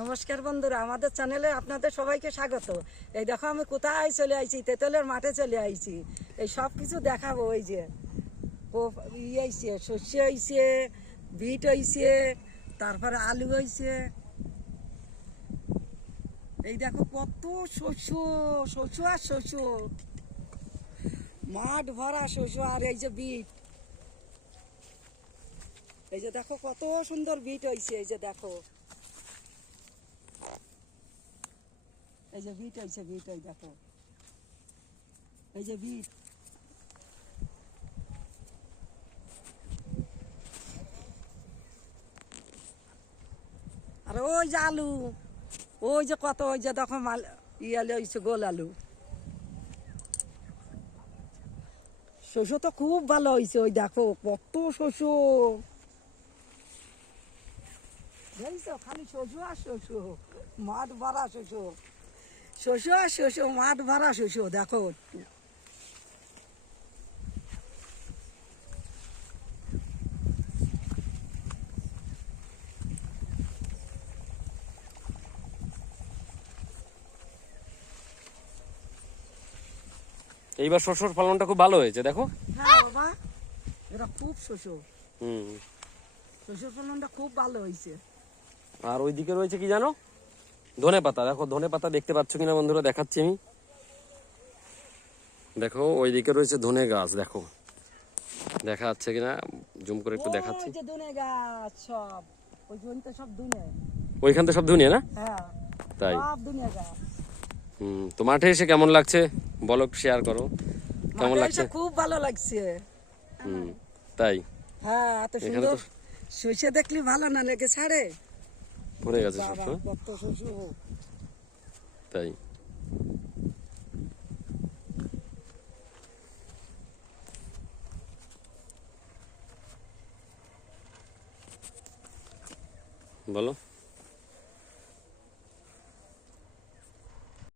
নমস্কার বন্ধুরা, আমাদের চ্যানেলে আপনাদের সবাইকে স্বাগত। এই দেখো আমি কোথায় চলে আইছি, তেঁতুলের মাঠে চলে আইছি। এই সব কিছু দেখাবো। ওই যে হইছে, শস্য হইছে, বিট হইছে, তারপরে আলু হইছে। এই দেখো কত শস্য, শস্য আর শস্য, মাঠ ভরা শস্য। আর এই যে বিট, এই যে দেখো কত সুন্দর বিট হইছে। এই যে দেখো, এই যে বিট হয়েছে, বিট ওই দেখো, এই যে বিট। আর ওই যে আলু, ওই যে কত, ওই যে দেখো মাল ইয়ালে হয়েছে গোল আলু। শস্য তো খুব ভালো হয়েছে। ওই দেখো কত শস্য, দেখছো খালি শস্য আর শস্য, মাঠ ভরা শস্য, শস্য আর শস্য, মাঠ ভরা শস্য। দেখো এইবার শস্যর ফলনটা খুব ভালো হয়েছে দেখো। হ্যাঁ বাবা, এটা খুব শস্য, হুম। শস্যর ফলনটা খুব ভালো হয়েছে। আর ওইদিকে রয়েছে কি জানো, ধনে পাতা। দেখো ধনে পাতা দেখতে পাচ্ছ কিনা বন্ধুরা, দেখাচ্ছি আমি। দেখো ওইদিকে রয়েছে ধনে গাছ, দেখো দেখা যাচ্ছে কিনা, জুম করে একটু দেখাচ্ছি। ওই যে ধনে গাছ সব, ওই জমিতে সব ধনে। ওইখান তো সব ধনিয়া না? হ্যাঁ, তাই। সব ধনে গাছ। তো মাঠে এসে কেমন লাগছে বলো, শেয়ার করো কেমন মাঠে লাগছে। এসে খুব ভালো লাগছে। তাই। হ্যাঁ, এত এখানে সুন্দর তো শস্য দেখলি ভালো না লেগে ছাড়ে। ভরে গেছে বাবা, শস্য। কত শস্য। তাই। বলো।